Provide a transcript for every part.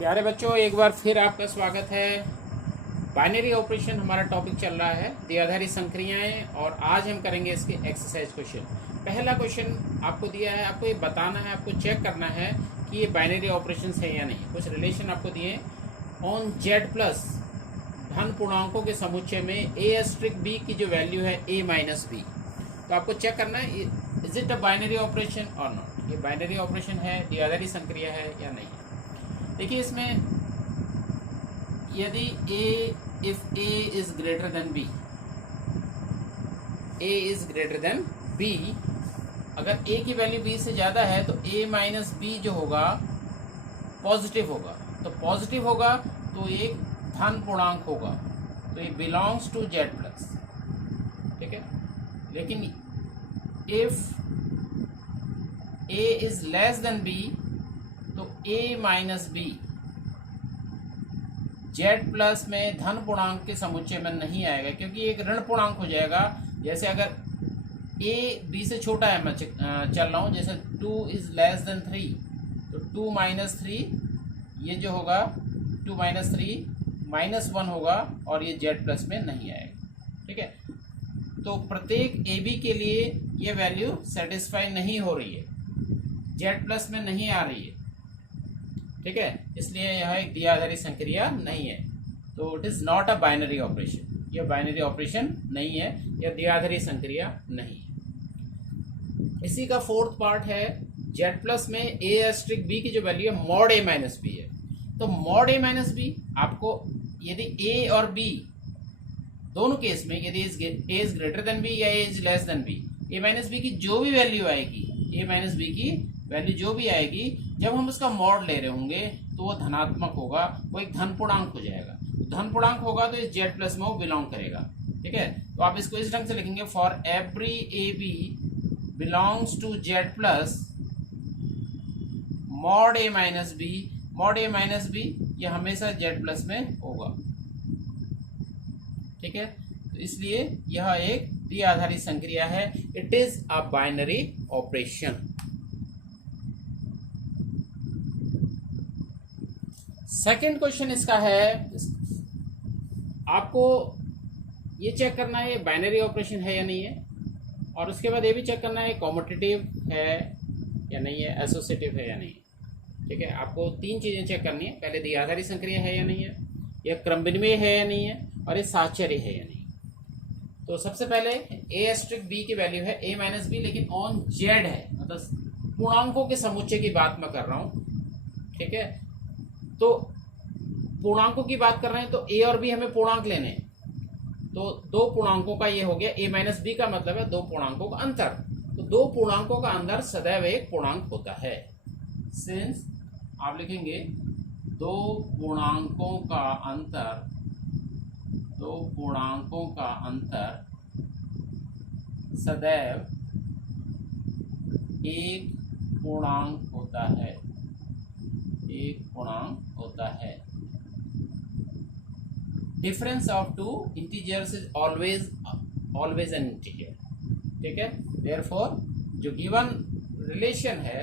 प्यारे बच्चों, एक बार फिर आपका स्वागत है। बाइनरी ऑपरेशन हमारा टॉपिक चल रहा है, द्विआधारी संक्रियाएं, और आज हम करेंगे इसके एक्सरसाइज क्वेश्चन। पहला क्वेश्चन आपको दिया है, आपको ये बताना है, आपको चेक करना है कि ये बाइनरी ऑपरेशन है या नहीं। कुछ रिलेशन आपको दिए, ऑन जेड प्लस धन पूर्णांकों के समुच्चय में ए एस्ट्रिक बी की जो वैल्यू है ए माइनस बी। तो आपको चेक करना है is it a binary operation और नॉट। ये बाइनरी ऑपरेशन है, द्विआधारी संक्रिया है या नहीं। देखिए इसमें यदि if A is greater than B, A is greater than B, अगर ए की वैल्यू बी से ज़्यादा है तो ए माइनस बी जो होगा पॉजिटिव होगा। तो पॉजिटिव होगा तो एक धन पूर्णांक होगा, तो ये बिलोंग्स टू जेड प्लस। ठीक है, लेकिन if A is less than B तो A minus B Z plus में धन पूर्णांक के समुच्चय में नहीं आएगा, क्योंकि एक ऋण पूर्णांक हो जाएगा। जैसे अगर ए बी से छोटा है, मैं चल रहा हूँ, जैसे 2 इज लेस देन 3 तो 2 माइनस 3 ये जो होगा 2 माइनस 3 माइनस 1 होगा और ये जेड प्लस में नहीं आएगा। ठीक है, तो प्रत्येक ए बी के लिए ये वैल्यू सेटिस्फाई नहीं हो रही है, जेड प्लस में नहीं आ रही है। ठीक है, इसलिए यह एक द्विआधारी संक्रिया नहीं है, तो it is not a binary operation. यह बाइनरी ऑपरेशन नहीं है, यह द्विआधारी संक्रिया नहीं है। इसी का फोर्थ पार्ट है, जेड प्लस में ए एस्ट्रिक बी की जो वैल्यू है मॉड ए माइनस बी है। तो मॉड ए माइनस बी आपको, यदि ए और बी दोनों केस में, यदि A is greater than B या A is less than B, A minus B की जो भी वैल्यू आएगी, ए माइनस बी की वैल्यू जो भी आएगी, जब हम उसका मॉड ले रहे होंगे तो वो धनात्मक होगा, वो एक धन पूर्णांक हो जाएगा। धन पूर्णांक होगा तो इस जेड प्लस में वो बिलोंग करेगा। ठीक है, तो आप इसको इस ढंग से लिखेंगे, for every A B belongs to Z plus mod A minus B. Mod A minus B ये हमेशा जेड प्लस में होगा। ठीक है, तो इसलिए यह एक द्विआधारी संक्रिया है, it is a binary operation. Second question इसका है, आपको ये चेक करना है ये बाइनरी ऑपरेशन है या नहीं है, और उसके बाद ये भी चेक करना है कॉम्यूटेटिव है या नहीं है, एसोसिएटिव है या नहीं है। ठीक है, आपको तीन चीज़ें चेक करनी है, पहले द्विआधारी संक्रिया है या नहीं है, यह क्रम विनिमय है या नहीं है, और ये साहचर्य है या नहीं। तो सबसे पहले ए एस्ट्रिक बी की वैल्यू है ए माइनस बी, लेकिन ऑन जेड है, मतलब पूर्णांकों के समुच्चय की बात मैं कर रहा हूँ। ठीक है, तो पूर्णांकों की बात कर रहे हैं तो ए और बी हमें पूर्णांक लेने हैं, तो दो पूर्णांकों का ये हो गया, ए माइनस बी का मतलब है दो पूर्णांकों का अंतर। तो दो पूर्णांकों का अंतर सदैव एक पूर्णांक होता है। सिंस आप लिखेंगे दो पूर्णांकों का अंतर, दो पूर्णांकों का अंतर सदैव एक पूर्णांक होता है, एक पूर्णांक होता है। Difference of two integers is always an integer. ठीक है, देयरफॉर जो गिवन रिलेशन है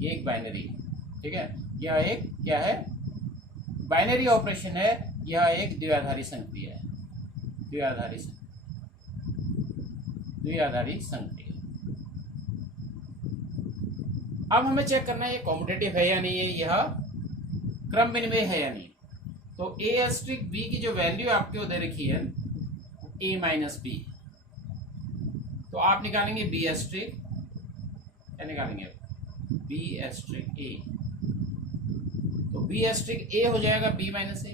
ये एक बाइनरी है। ठीक है, यह एक क्या है, बाइनरी ऑपरेशन है, यह एक द्विआधारी संक्रिया है, द्विआधारी संक्रिया। अब हमें चेक करना है ये कॉम्यूटेटिव है या नहीं है, यह क्रम विनिमय है या नहीं। तो ए एस्ट्रिक बी की जो वैल्यू आपको दे रखी है ए माइनस बी, तो आप निकालेंगे बी एस्ट्रिक, क्या निकालेंगे, बी एस्ट्रिक ए। तो बी एस्ट्रिक ए हो जाएगा बी माइनस ए।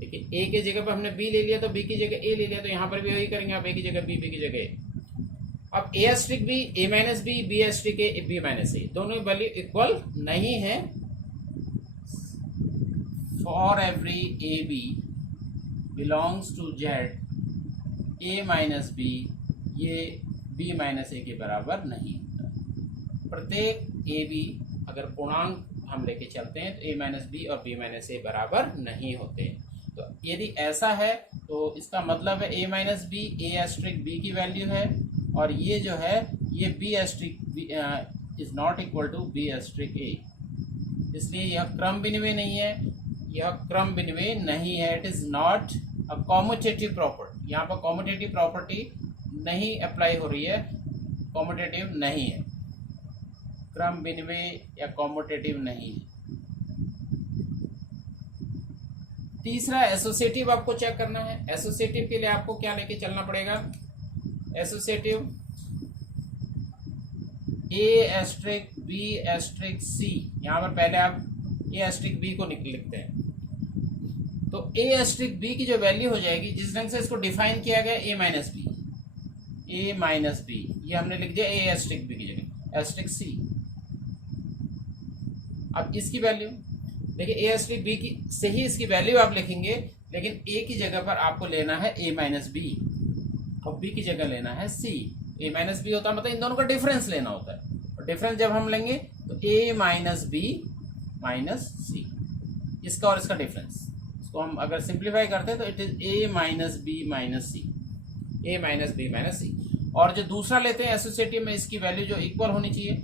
देखिए ए की जगह पर हमने बी ले लिया तो बी की जगह ए ले लिया, तो यहां पर भी वही करेंगे आप, ए की जगह बी, बी की जगह ए। अब A asterisk B A minus B, B asterisk A B minus A, दोनों वैल्यू इक्वल नहीं है। For every A B belongs to Z A minus B, ये बी माइनस ए के बराबर नहीं होता। प्रत्येक ए बी अगर पूर्णांक हम लेके चलते हैं तो ए माइनस बी और बी माइनस ए बराबर नहीं होते। तो यदि ऐसा है तो इसका मतलब है A minus B A asterisk B की वैल्यू है, और ये जो है ये B asterisk is not equal to B asterisk A, इसलिए यह क्रम विनिमय नहीं है, यह क्रम विनिमय नहीं है। It is not a commutative property. यहाँ पर कॉम्यूटेटिव प्रॉपर्टी नहीं अप्लाई हो रही है, कॉम्यूटेटिव नहीं है, क्रम विनिमय या कॉम्यूटेटिव नहीं है। तीसरा एसोसिएटिव आपको चेक करना है। एसोसिएटिव के लिए आपको क्या लेके चलना पड़ेगा? एसोसिएटिव ए एस्ट्रिक बी एस्ट्रिक सी। यहाँ पर पहले आप ए एस्ट्रिक बी को लिखते हैं, तो ए एस्ट्रिक बी की जो वैल्यू हो जाएगी, जिस ढंग से इसको डिफाइन किया गया ए minus B, A minus B, ये हमने लिख दिया ए एस्ट्रिक बी की जगह एस्ट्रिक सी। अब इसकी वैल्यू देखिए, ए एस्ट्रिक बी की से ही इसकी वैल्यू आप लिखेंगे, लेकिन ए की जगह पर आपको लेना है ए माइनस बी और बी की जगह लेना है सी। ए माइनस बी होता है मतलब इन दोनों का डिफरेंस लेना होता है, और डिफरेंस जब हम लेंगे तो ए माइनस बी माइनस सी, इसका और इसका डिफरेंस, इसको हम अगर सिंप्लीफाई करते हैं तो it is A minus B minus C, A minus B minus C. और जो दूसरा लेते हैं एसोसिएटिव में, इसकी वैल्यू जो इक्वल होनी चाहिए,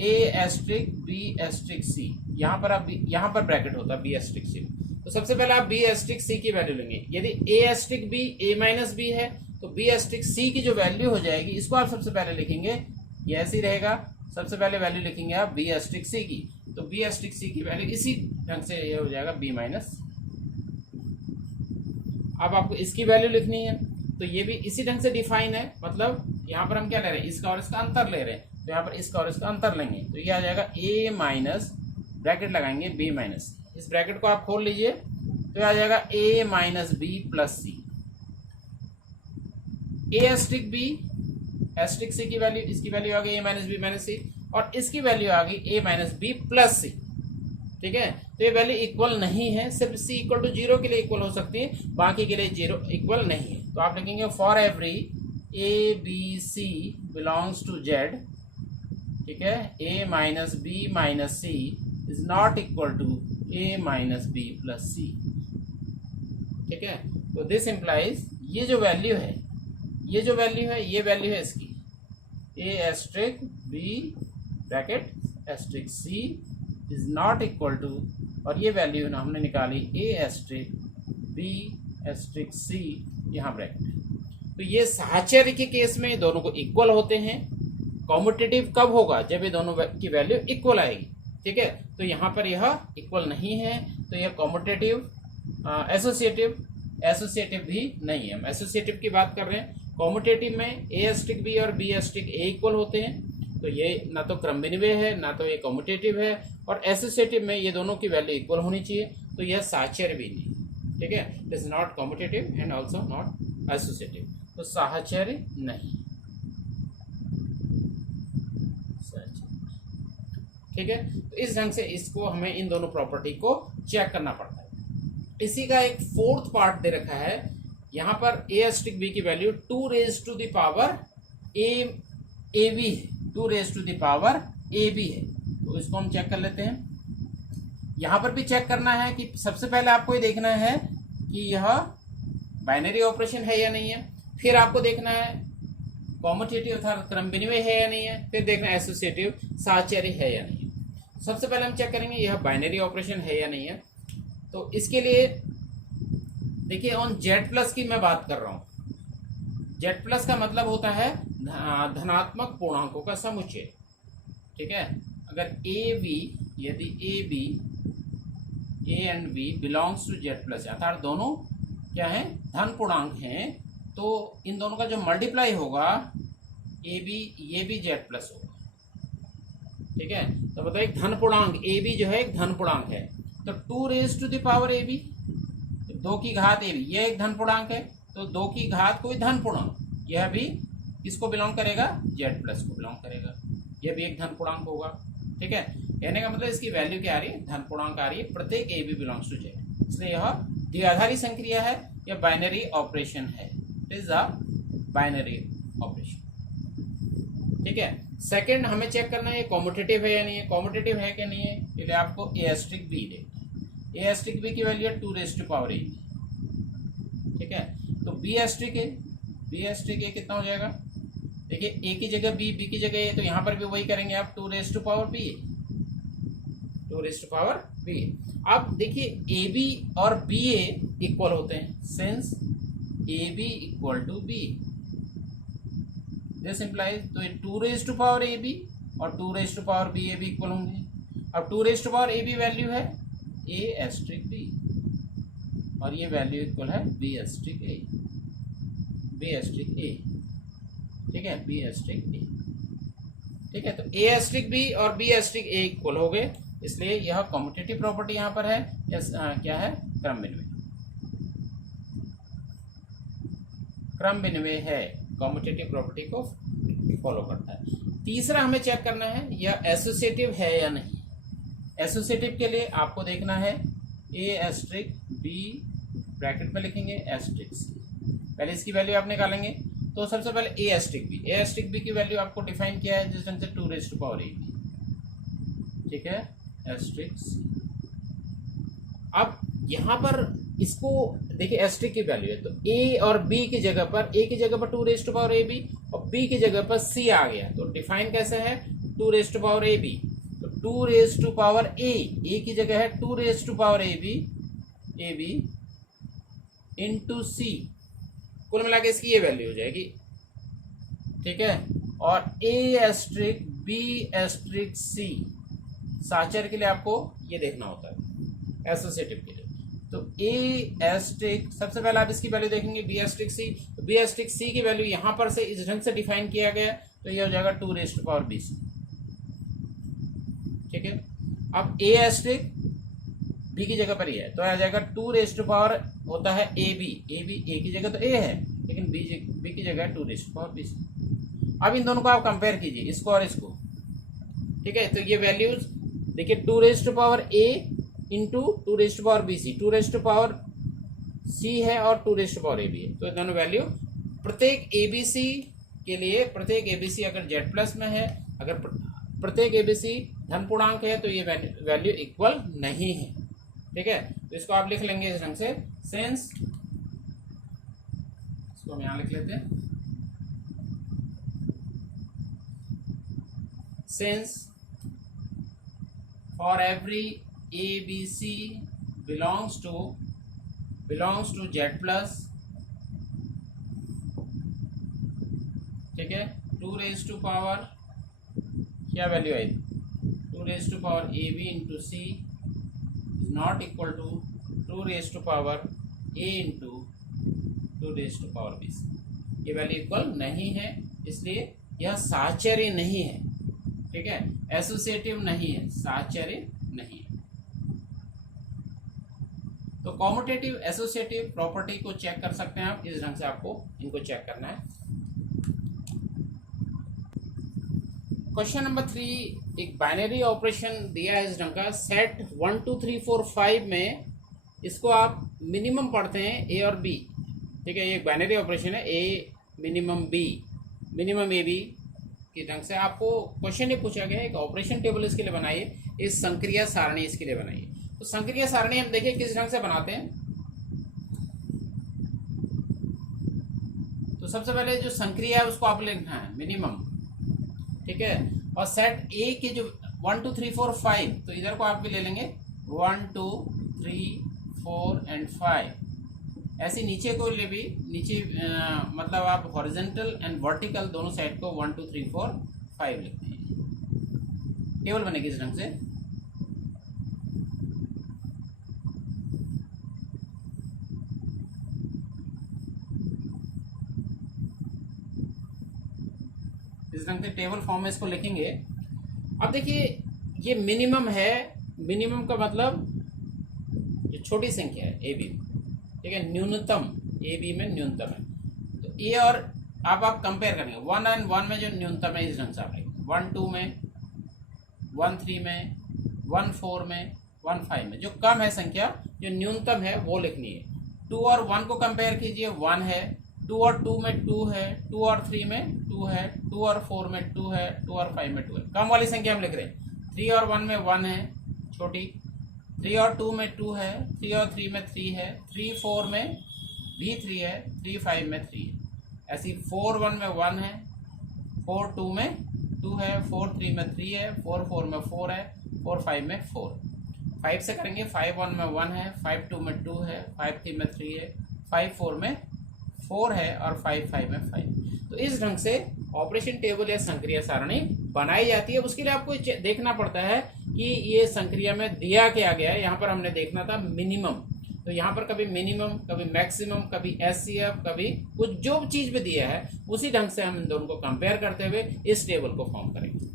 ए एस्ट्रिक बी एस्ट्रिक सी। यहाँ पर आप यहाँ पर ब्रैकेट होता है बी एस्ट्रिक सी, तो सबसे पहले आप बी एस्ट्रिक सी की वैल्यू लेंगे। यदि ए asterisk B A minus B है तो बी एस्ट्रिक सी की जो वैल्यू हो जाएगी, इसको आप सबसे पहले लिखेंगे, ये ऐसे ही रहेगा, सबसे पहले वैल्यू लिखेंगे आप बी एस्ट्रिक सी की, तो बी एस्ट्रिक सी की वैल्यू इसी ढंग से ये हो जाएगा बी माइनस। अब आपको इसकी वैल्यू लिखनी है, तो ये भी इसी ढंग से डिफाइन है, मतलब यहाँ पर हम क्या ले रहे हैं, इसका और इसका अंतर ले रहे हैं, तो यहाँ पर इसका और इसका अंतर लेंगे, तो ये आ जाएगा ए माइनस, ब्रैकेट लगाएंगे बी माइनस, इस ब्रैकेट को आप खोल लीजिए, तो ये आ जाएगा ए माइनस बी प्लस सी। ए एस्ट्रिक बी एस्ट्रिक सी की वैल्यू, इसकी वैल्यू आ गई ए माइनस बी माइनस सी, और इसकी वैल्यू आ गई ए माइनस बी प्लस सी। ठीक है, तो ये वैल्यू इक्वल नहीं है, सिर्फ सी इक्वल टू जीरो के लिए इक्वल हो सकती है, बाकी के लिए जीरो इक्वल नहीं है। तो आप लिखेंगे for every A B C belongs to Z, ठीक है, A minus B minus C is not equal to A minus B plus C. ठीक है, तो दिस इम्प्लाइज ये जो वैल्यू है, ये जो वैल्यू है, ये वैल्यू है इसकी A asterisk B bracket asterisk C is not equal to, और ये वैल्यू ना हमने निकाली A asterisk B asterisk C यहाँ ब्रैकेट। तो ये साहचर्य के केस में दोनों को इक्वल होते हैं। कॉम्यूटेटिव कब होगा? जब ये दोनों की वैल्यू इक्वल आएगी। ठीक है, तो यहाँ पर यह इक्वल नहीं है, तो यह कॉम्यूटेटिव एसोसिएटिव भी नहीं है। हम एसोसिएटिव की बात कर रहे हैं। कॉम्यूटेटिव में ए एस्ट्रिक बी और बी एस्ट्रिक ए इक्वल होते हैं, तो ये ना तो क्रम विनिमय है, ना तो ये कॉम्यूटेटिव है, और एसोसिएटिव में ये दोनों की वैल्यू इक्वल होनी चाहिए, तो यह साहचर्य भी नहीं। ठीक है, it is not commutative and also not associative, तो साहचर्य नहीं। ठीक है, तो इस ढंग से इसको हमें इन दोनों प्रॉपर्टी को चेक करना पड़ता है। इसी का एक फोर्थ पार्ट दे रखा है यहाँ पर, ए एस्ट्रिक बी की value 2 raise to the power A B है, 2 raise to the power A B है, तो इसको हम चेक कर लेते हैं। यहाँ पर भी चेक करना है कि सबसे पहले आपको ये देखना है कि यह बाइनरी ऑपरेशन है या नहीं है, फिर आपको देखना है कॉम्यूटेटिव अर्थात क्रम विनिमय है या नहीं है, फिर देखना एसोसिएटिव साहचर्य है या नहीं है। सबसे पहले हम चेक करेंगे यह बाइनरी ऑपरेशन है या नहीं है। तो इसके लिए देखिए, ऑन जेड प्लस की मैं बात कर रहा हूं। जेड प्लस का मतलब होता है धनात्मक पूर्णांकों का समुच्चय। ठीक है, अगर ए बी, यदि A B, A and B belongs to Z plus, अर्थात दोनों क्या है, धन पूर्णांक हैं, तो इन दोनों का जो मल्टीप्लाई होगा ए बी, ये भी जेड प्लस होगा। ठीक है, तो बताओ एक धन पूर्णांक ए बी जो है एक धन पूर्णांक है, तो 2 raise to the power A B, 2 की घात ए बी, यह एक धन पूर्णांक है, तो 2 की घात कोई धन पूर्णांक, यह भी किसको बिलोंग करेगा, जेड प्लस को बिलोंग करेगा, यह भी एक धन पूर्णांक होगा। ठीक है, कहने का मतलब इसकी वैल्यू क्या आ रही है, धन पूर्णांक आ रही है, प्रत्येक A B belongs to Z, इसलिए यह द्विआधारी संक्रिया है, यह बाइनरी ऑपरेशन है, it is a binary operation. ठीक है, सेकंड हमें चेक करना है कॉम्यूटेटिव है या नहीं है। कॉम्यूटेटिव है कि नहीं है, इसलिए आपको ए एस्ट्रिक बी देखना है। ए एस्ट्रिक बी की वैल्यू है 2 रेज टू पावर ए। ठीक है, तो बी एस्ट्रिक है, बी एस्ट्रिक ए कितना हो जाएगा, देखिए ए की जगह बी, बी की जगह ए, तो यहाँ पर भी वही करेंगे आप, 2 raise to power B, 2 raise to power B. अब देखिए ए बी और बी ए इक्वल होते हैं, since A B equal to B, this implies तो 2 raise to power A B और 2 raise to power B A भी equal होंगे। अब 2 raise to power A B value है ए एस्ट्रिक बी और ये वैल्यू इक्वल है B asterisk A, B asterisk ए, ठीक है, बी एस्ट्रिक ए, ठीक है। तो ए एस्ट्रिक बी और बी एस्ट्रिक ए इक्वल हो गए, इसलिए यह कम्यूटेटिव प्रॉपर्टी यहाँ पर है। क्या है? क्रम विनिमय, क्रम विनिमय है, कम्यूटेटिव प्रॉपर्टी को फॉलो करता है। तीसरा हमें चेक करना है यह एसोसिएटिव है या नहीं। एसोसिएटिव के लिए आपको देखना है ए एस्ट्रिक बी ब्रैकेट में लिखेंगे एस्ट्रिक सी, पहले इसकी वैल्यू आप निकालेंगे। तो सबसे पहले ए एस्ट्रिक बी की वैल्यू आपको डिफाइन किया है जिस ढंग से 2 raise to power A B, ठीक है, एस्ट्रिक सी। अब यहाँ पर इसको देखिए एस्ट्रिक की वैल्यू है, तो ए और बी की जगह पर, ए की जगह पर 2 raise to power A B और बी की जगह पर सी आ गया, तो डिफाइन कैसे है 2 raise to power A B, तो 2 रेज़ टू पावर ए की जगह है 2 raise to power A B into C, कुल मिला के इसकी ये वैल्यू हो जाएगी, ठीक है। और ए एस्ट्रिक बी एस्ट्रिक सी साचर के लिए आपको ये देखना होता है, एसोसिएटिव के लिए। तो ए एस्ट्रिक सबसे पहले आप इसकी वैल्यू देखेंगे बी एस्ट्रिक सी, तो बी एस्ट्रिक सी की वैल्यू यहां पर से इस ढंग से डिफाइन किया गया, तो ये हो जाएगा 2 raise to power B C, ठीक है। अब ए एस्ट्रिक बी की जगह पर ही है, तो आ जाएगा 2 रेज़ टू पावर होता है ए बी ए की जगह तो ए है, लेकिन बी की जगह 2 raise to power B C. अब इन दोनों को आप कंपेयर कीजिए, इसको और इसको, ठीक है। तो ये वैल्यूज देखिए 2 raise to power A into 2 raise to power B C, 2 raise to power C है और 2 raise to power A B है, तो दोनों वैल्यू प्रत्येक ए बी सी के लिए, प्रत्येक ए बी सी अगर जेड प्लस में है, अगर प्रत्येक ए बी सी धन पूर्णांक है तो ये वैल्यू इक्वल नहीं है, ठीक है। तो इसको आप लिख लेंगे इस ढंग से, सिंस, इसको हम यहां लिख लेते हैं, since for every A B C belongs to Z plus, ठीक है, 2 रेज़ टू पावर क्या वैल्यू आई 2 raise to power A B into C not equal to 2 raise to power A into 2 raise to power B C, ये value equal नहीं है, इसलिए यह साहचर्य नहीं है, ठीक है, एसोसिएटिव नहीं है, साहचर्य नहीं है। तो कॉम्यूटेटिव एसोसिएटिव प्रॉपर्टी को चेक कर सकते हैं आप, इस ढंग से आपको इनको चेक करना है। क्वेश्चन नंबर 3 एक बाइनरी ऑपरेशन दिया है इस ढंग का, सेट 1 2 3 4 5 में इसको आप मिनिमम पढ़ते हैं ए और बी, ठीक है, ये एक बाइनरी ऑपरेशन है, ए मिनिमम ए बी के ढंग से आपको क्वेश्चन ये पूछा गया है, एक ऑपरेशन टेबल इसके लिए बनाइए, इस संक्रिया सारणी इसके लिए बनाइए। तो संक्रिया सारणी हम देखिए किस ढंग से बनाते हैं। तो सबसे पहले जो संक्रिया है उसको आप लिखना है मिनिमम, ठीक है, और सेट ए के जो 1 2 3 4 5, तो इधर को आप भी ले लेंगे 1 2 3 4 एंड 5, ऐसे नीचे को ले भी, नीचे मतलब आप हॉरिजॉन्टल एंड वर्टिकल दोनों साइड को 1 2 3 4 5 लिखते हैं, टेबल बनेगी इस ढंग से। इस ढंग से टेबल फॉर्म में इसको लिखेंगे। अब देखिए ये मिनिमम है, मिनिमम का मतलब जो छोटी संख्या है ए बी, ठीक है, न्यूनतम ए बी में न्यूनतम है, तो ए और आप कंपेयर करेंगे 1 एंड 1 में जो न्यूनतम है इस ढंग से आप लिखेंगे, 1 2 में, 1 3 में, 1 4 में, 1 5 में, जो कम है संख्या जो न्यूनतम है वो लिखनी है। 2 और 1 को कंपेयर कीजिए, 1 है, 2 और 2 में 2 है, 2 और 3 में 2 है, 2 और 4 में 2 है, 2 और 5 में 2 है, कम वाली संख्या हम लिख रहे हैं। 3 और 1 में 1 है छोटी, 3 और 2 में 2 है, 3 और 3 में 3 है, 3 4 में भी 3 है, 3 5 में 3 है, ऐसी 4 1 में 1 है, 4 2 में 2 है, 4 3 में 3 है, 4 4 में 4 है, 4 5 में 4, 5 से करेंगे 5 1 में 1 है, 5 2 में 2 है, 5 3 में 3 है, 5 4 में 4 है और 5 5 में 5। तो इस ढंग से ऑपरेशन टेबल या संक्रिया सारणी बनाई जाती है। उसके लिए आपको देखना पड़ता है कि ये संक्रिया में दिया क्या गया है। यहाँ पर हमने देखना था मिनिमम, तो यहाँ पर कभी मिनिमम, कभी मैक्सिमम, कभी एचसीएफ, कभी कुछ जो चीज भी दिया है उसी ढंग से हम इन दोनों को कंपेयर करते हुए इस टेबल को फॉर्म करेंगे।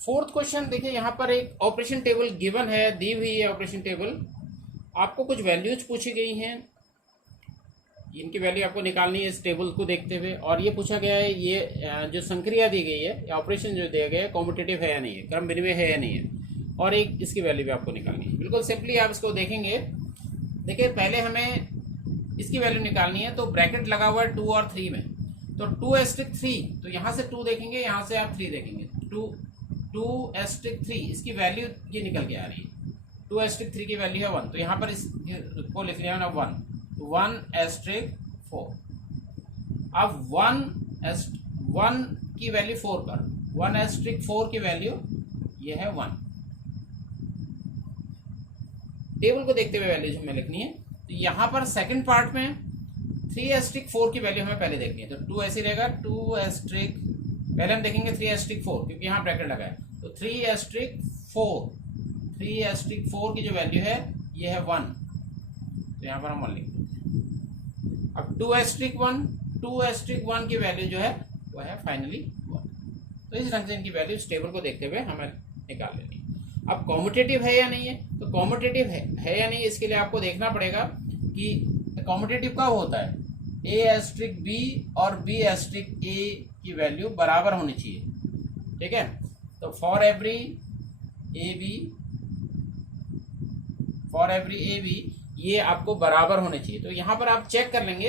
फोर्थ क्वेश्चन देखिए, यहाँ पर एक ऑपरेशन टेबल गिवन है, दी हुई है ऑपरेशन टेबल। आपको कुछ वैल्यूज पूछी गई हैं, इनकी वैल्यू आपको निकालनी है इस टेबल को देखते हुए। और ये पूछा गया है ये जो संक्रिया दी गई है या ऑपरेशन जो दिया गया है कॉम्पिटिटिव है या नहीं है, क्रम विनिमय है या नहीं है, और एक इसकी वैल्यू भी आपको निकालनी है। बिल्कुल सिंपली आप इसको देखेंगे। देखिए पहले हमें इसकी वैल्यू निकालनी है, तो ब्रैकेट लगा हुआ है 2 और 3 में, तो 2/3, तो यहाँ से 2 देखेंगे, यहाँ से आप 3 देखेंगे, 2/3 इसकी वैल्यू ये निकल के आ रही है। 2/3 की वैल्यू है 1, तो यहाँ पर इसको लिख लिया ना 1, 1/4। अब 1 की वैल्यू 4 पर, 1/4 की वैल्यू ये है 1। टेबल को देखते हुए वैल्यूज हमें लिखनी है। तो यहाँ पर सेकंड पार्ट में 3/4 की वैल्यू हमें पहले देखनी है, तो 2 ऐसे रहेगा, 2/, पहले हम देखेंगे 3/4 क्योंकि यहाँ ब्रैकेट लगा है, तो 3/4 की जो वैल्यू है ये है 1, तो यहाँ पर हम 1 लिखेंगे। अब 2/1 की वैल्यू जो है वो है फाइनली 1। तो इस ढंग से इनकी वैल्यू इस टेबल को देखते हुए हमें निकाल लेनी है। अब कॉम्पिटिटिव है या नहीं है, तो कॉम्पिटिटिव है या नहीं इसके लिए आपको देखना पड़ेगा कि कॉम्पिटिटिव कब होता है, A*B और B*A की वैल्यू बराबर होनी चाहिए, ठीक है। तो फॉर एवरी AB ये आपको बराबर होने चाहिए। तो यहाँ पर आप चेक कर लेंगे,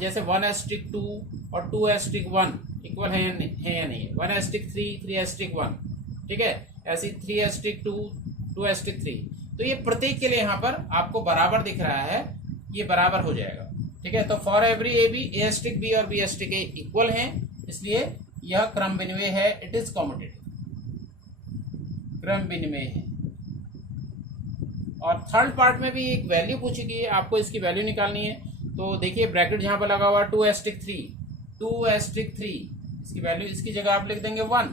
जैसे 1/2 और 2/1 इक्वल है या नहीं, 1/3, 3/1, ठीक है, ऐसी 3/2, 2/3। तो ये प्रत्येक के लिए यहाँ पर आपको बराबर दिख रहा है, ये बराबर हो जाएगा, ठीक है। तो फॉर एवरी AB A*B और B*A इक्वल हैं, इसलिए यह क्रम विनिमय है, इट इज कॉम्पिटिटिव, क्रम विनिमय है। और थर्ड पार्ट में भी एक वैल्यू पूछी गई है, आपको इसकी वैल्यू निकालनी है। तो देखिए ब्रैकेट जहां पर लगा हुआ 2/3, इसकी वैल्यू, इसकी जगह आप लिख देंगे 1,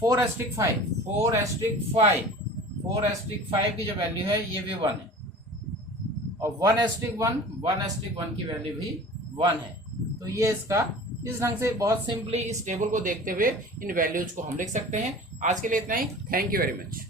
4/5 की जो वैल्यू है ये भी 1 है, और 1/1 की वैल्यू भी 1 है। तो ये इसका इस ढंग से बहुत सिंपली इस टेबल को देखते हुए इन वैल्यूज को हम लिख सकते हैं। आज के लिए इतना ही, थैंक यू वेरी मच।